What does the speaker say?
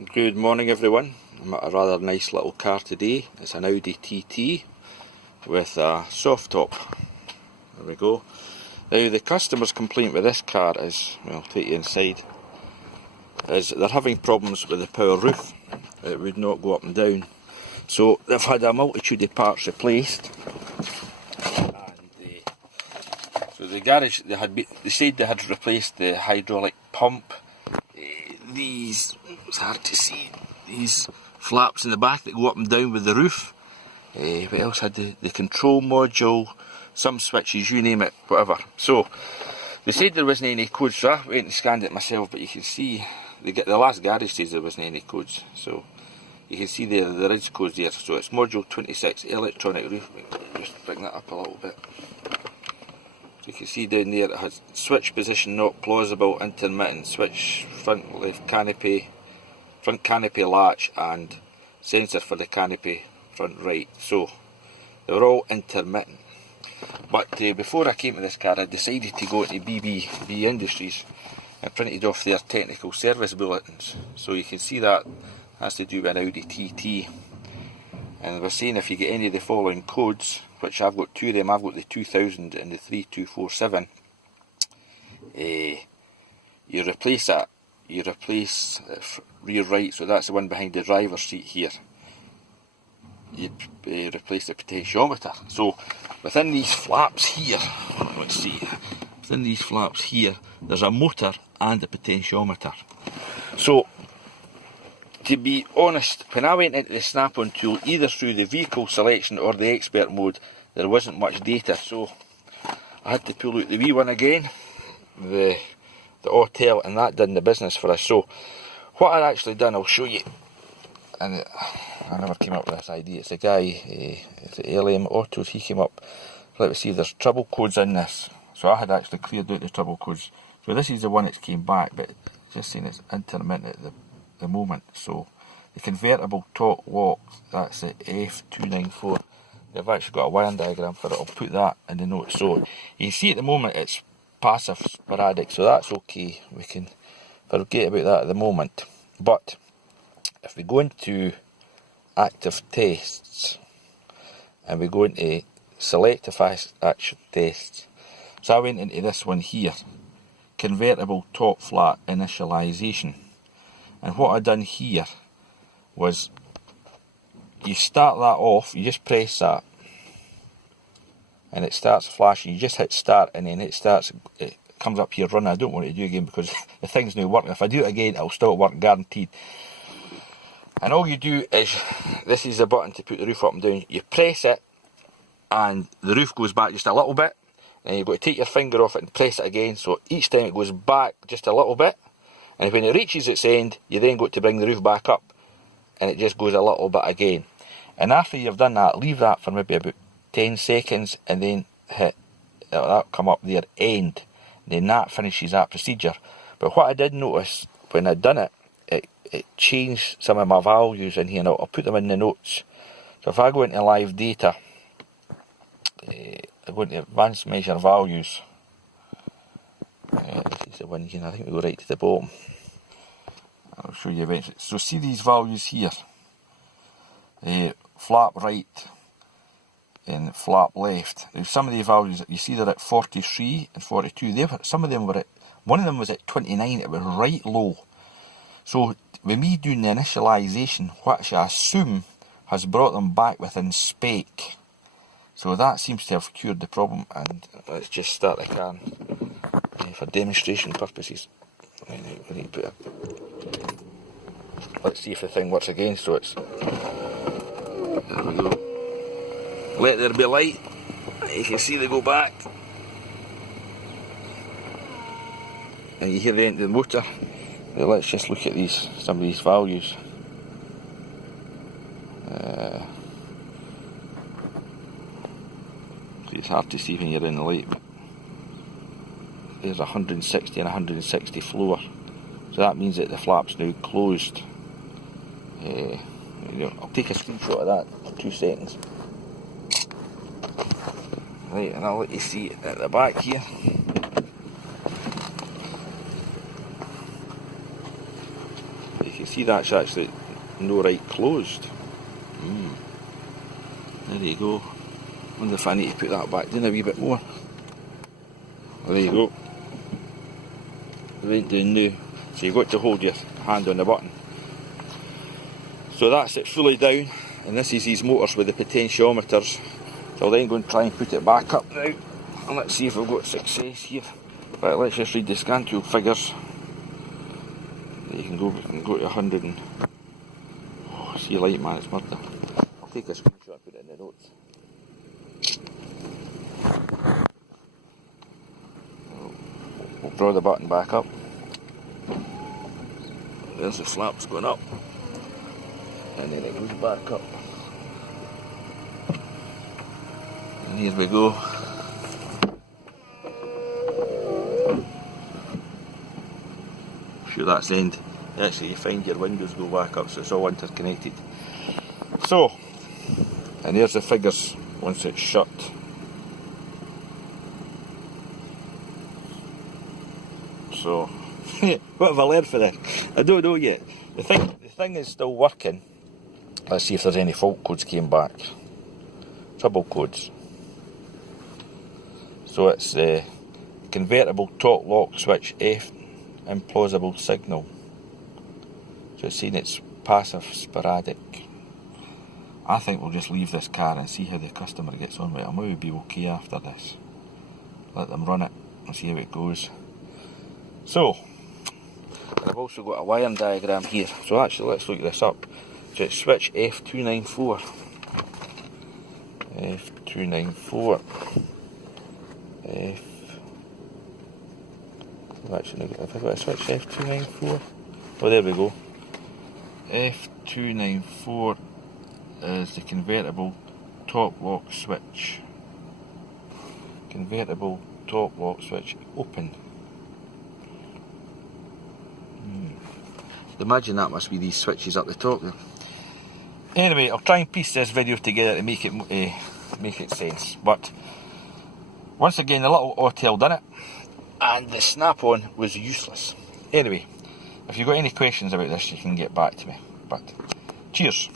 Good morning everyone. I'm at a rather nice little car today. It's an Audi TT with a soft top. There we go. Now the customer's complaint with this car is, well, I'll take you inside, is they're having problems with the power roof. It would not go up and down. So they've had a multitude of parts replaced. And so the garage, they said they had replaced the hydraulic pump. These, it's hard to see, these flaps in the back that go up and down with the roof. What else had the control module, some switches, you name it, whatever. So they said there wasn't any codes, so I went and scanned it myself, but you can see the last garage says there wasn't any codes. So you can see there is codes there. So it's module 26, electronic roof. Just bring that up a little bit. You can see down there it has switch position not plausible, intermittent, switch front left canopy, front canopy latch, and sensor for the canopy front right. So they're all intermittent. But before I came to this car, I decided to go to BB Industries and printed off their technical service bulletins. So you can see that has to do with an Audi TT. And they were saying if you get any of the following codes, which I've got two of them, I've got the 2000 and the 3247, you replace that. You replace rear right, so that's the one behind the driver's seat here. You replace the potentiometer. So within these flaps here, let's see, within these flaps here, there's a motor and a potentiometer. So to be honest, when I went into the snap-on tool, either through the vehicle selection or the expert mode, there wasn't much data, so I had to pull out the wee one again, the Autel, and that done the business for us. So what I'd actually done, I'll show you, and I never came up with this idea. It's a guy, it's the LM Autos, he came up, let me see, there's trouble codes in this. So I had actually cleared out the trouble codes. So this is the one that came back, but just saying it's intermittent at the moment. So the convertible top lock, that's the F294. They've actually got a wiring diagram for it. I'll put that in the notes. So you can see at the moment it's passive sporadic, so that's okay. We can forget about that at the moment. But if we go into active tests and we go into selective action tests, so I went into this one here, convertible top flat initialization. And what I done here was, you start that off, you just press that and it starts flashing. You just hit start and then it comes up here running. I don't want it to do again because the thing's now working. If I do it again, it'll still work, guaranteed. And all you do is, this is the button to put the roof up and down. You press it and the roof goes back just a little bit, and you've got to take your finger off it and press it again, so each time it goes back just a little bit. And when it reaches its end, you then got to bring the roof back up, and it just goes a little bit again. And after you've done that, leave that for maybe about 10 seconds, and then hit, that'll come up there, end. And then that finishes that procedure. But what I did notice when I'd done it, it changed some of my values in here. Now I'll put them in the notes. So if I go into live data, I go into advanced measure values. This is the one here, I think we go right to the bottom. I'll show you eventually. So see these values here, flap right and flap left. Now some of the values, you see they're at 43 and 42. Some of them were at, one of them was at 29, it was right low. So with me doing the initialization, which I assume has brought them back within spec. So that seems to have cured the problem, and let's just start the car for demonstration purposes. Let's see if the thing works again. So it's, there we go. Let there be light. You can see they go back, and you hear the end of the motor. Now let's just look at some of these values. It's hard to see when you're in the light, but there's 160 and 160 floor, so that means that the flap's now closed. I'll take a screenshot of that for 2 seconds. Right, and I'll let you see it at the back here. You see that's actually no right closed. There you go. Wonder if I need to put that back down a wee bit more. Well, there you go. It went down now. So you've got to hold your hand on the button. So that's it fully down, and this is these motors with the potentiometers. So I'll then go and try and put it back up now, and let's see if we've got success here. Right, let's just read the scan tool figures. We can go to 100 and... Oh, see you light, man, it's murder. I'll take a screenshot and put it in the notes. We'll draw the button back up. There's the flaps going up. And then it goes back up. And here we go. Sure, that's the end. Actually, you find your windows go back up, so it's all interconnected. So, and there's the figures once it's shut. So, what have I learned for this? I don't know yet. The thing is still working. Let's see if there's any fault codes came back. Trouble codes. So it's convertible top lock switch F implausible signal. So it's saying it's passive sporadic. I think we'll just leave this car and see how the customer gets on with it. I might be okay after this. Let them run it and see how it goes. So, and I've also got a wiring diagram here. So actually, let's look this up. So it's switch F294. F294. Actually, have I got a switch F294? Oh, there we go. F294 is the convertible top lock switch. Convertible top lock switch open. Imagine that must be these switches up the top there. Anyway, I'll try and piece this video together to make it sense. But once again, the little Autel done it, and the snap-on was useless. Anyway, if you've got any questions about this, you can get back to me. But cheers.